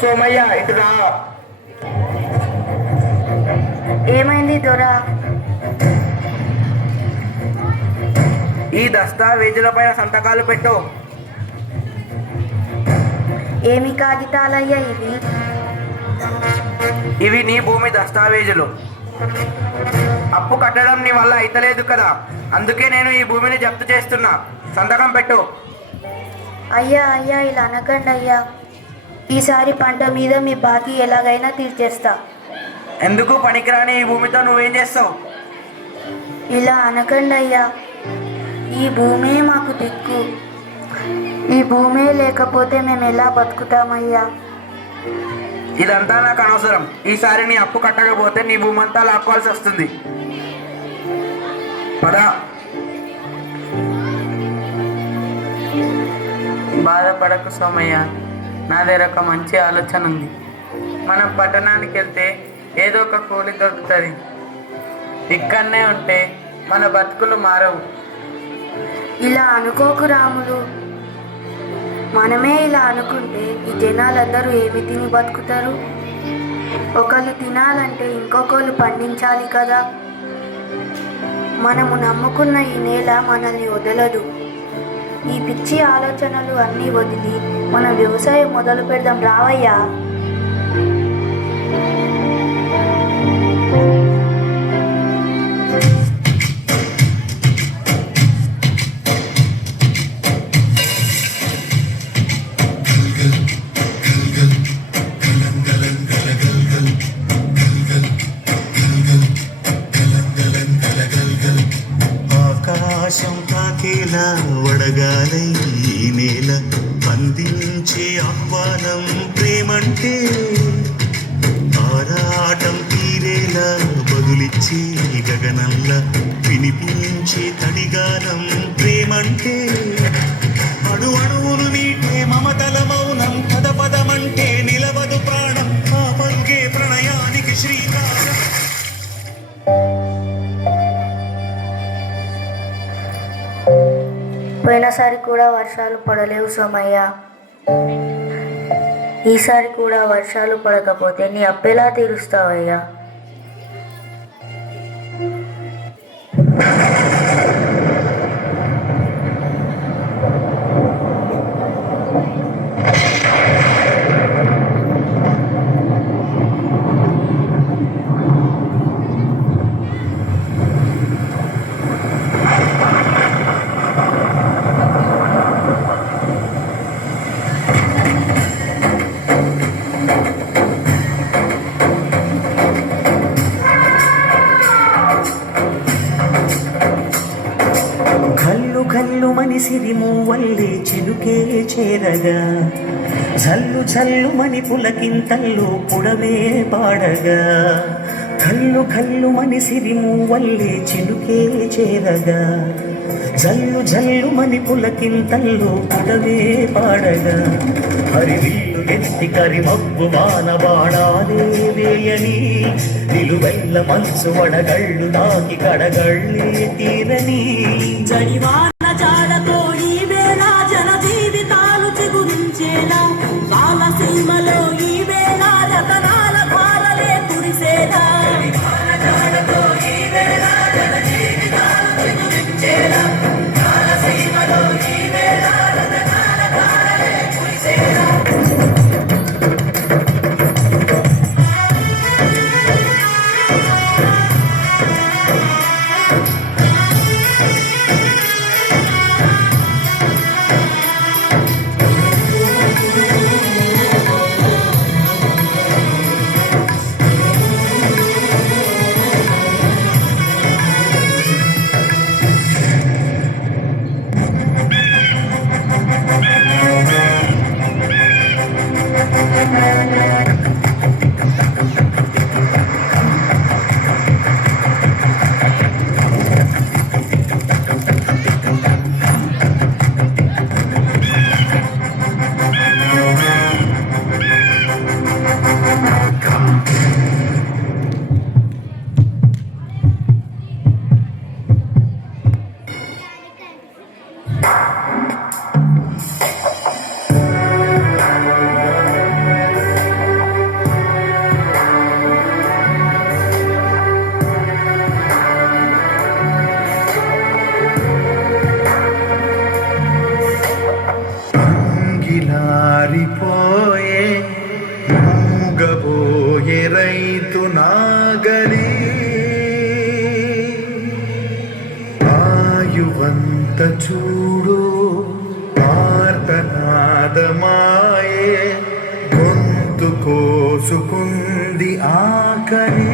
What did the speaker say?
సోమయ్య ఇటు రా. ఏమైంది దొరా? ఈ దస్తావేజుల పైన సంతకాలు పెట్టు. ఏమి కాగితాలయ్యా ఇవి? ఇవి నీ భూమి దస్తావేజులు. అప్పు కట్టడం నీ వల్ల అయితలేదు కదా, అందుకే నేను ఈ భూమిని జప్తు చేస్తున్నా. సంతకం పెట్టు. అయ్యా అయ్యా ఇలా అనకండి అయ్యా. ఈసారి పంట మీద మీ బాకీ ఎలాగైనా తీర్చేస్తా. ఎందుకు పనికిరాని ఈ భూమితో నువ్వేం చేస్తావు? ఇలా అనకండి అయ్యా. ఈ భూమే మాకు దిక్కు. ఈ భూమే లేకపోతే మేము ఎలా బతుకుతామయ్యా? ఇదంతా నాకు అనవసరం. ఈసారి నీ అప్పు కట్టకపోతే నీ భూమి అంతా లాక్కోవాల్సి వస్తుంది. పదా. బాధపడకు సోమయ్య, నా దగ్గర ఒక మంచి ఆలోచన ఉంది. మనం పట్టణానికి వెళ్తే ఏదో ఒక కూలి దొరుకుతుంది. ఇక్కడనే ఉంటే మన బతుకులు మారవు. ఇలా అనుకోకు రాములు. మనమే ఇలా అనుకుంటే ఈ జనాలందరూ ఏమి తిని బతుకుతారు? ఒకళ్ళు తినాలంటే ఇంకొకళ్ళు పండించాలి కదా. మనము నమ్ముకున్న ఈ నేల మనల్ని వదలదు. ఈ పిచ్చి ఆలోచనలు అన్నీ వదిలి మనం వ్యవసాయం మొదలు పెడదాం రావయ్యా. ఆకాశం తాకేలా వడగాలై ఈ నేల అందించే ఆహ్వానం ప్రేమంటే, ఆరాటం తీరేలా బదులిచ్చే గగనంలా వినిపించే తడిగానం ప్రేమంటే, అణు అణువును మీటే మమతల మౌనం పదపదమంటే నిలవదు ప్రాణం. ఆ పరుగే ప్రణయానికి శ్రీకారం. పోయినసారి కూడా వర్షాలు పడలేవు సోమయ్య. ఈసారి కూడా వర్షాలు పడకపోతే నీ అప్పెలా తీరుస్తావయ్యా? కల్లు కల్లు మనిసిరి మూవల్లే చినుకే చేరగా, జల్లు జల్లు మని పులకింతల్లో పుడమే పాడగా. కల్లు కల్లు మనిసిరి మూవల్లే చినుకే చేరగా, జల్లు జల్లు మని పులకింతల్లో పుడమే పాడగా. హరివిల్లు ఎత్తి కరిమబ్బు వానబాడాలే వేయని, నిలువెల్ల మనసు వడగళ్ళు నాకి కడగళ్ళే తీరని. జడివాన జాడతో ఈ వేళ జన జీవితాలు చిగురించేలా, రాలసీమలో ఈ వేళ రతనాల భారలే కురిసేలా. మారిపోయే మూగబోయే రైతు నాగలి ఆయువంత చూడు ఆర్తనాదమాయే గొంతు కోసుకుంది ఆకలి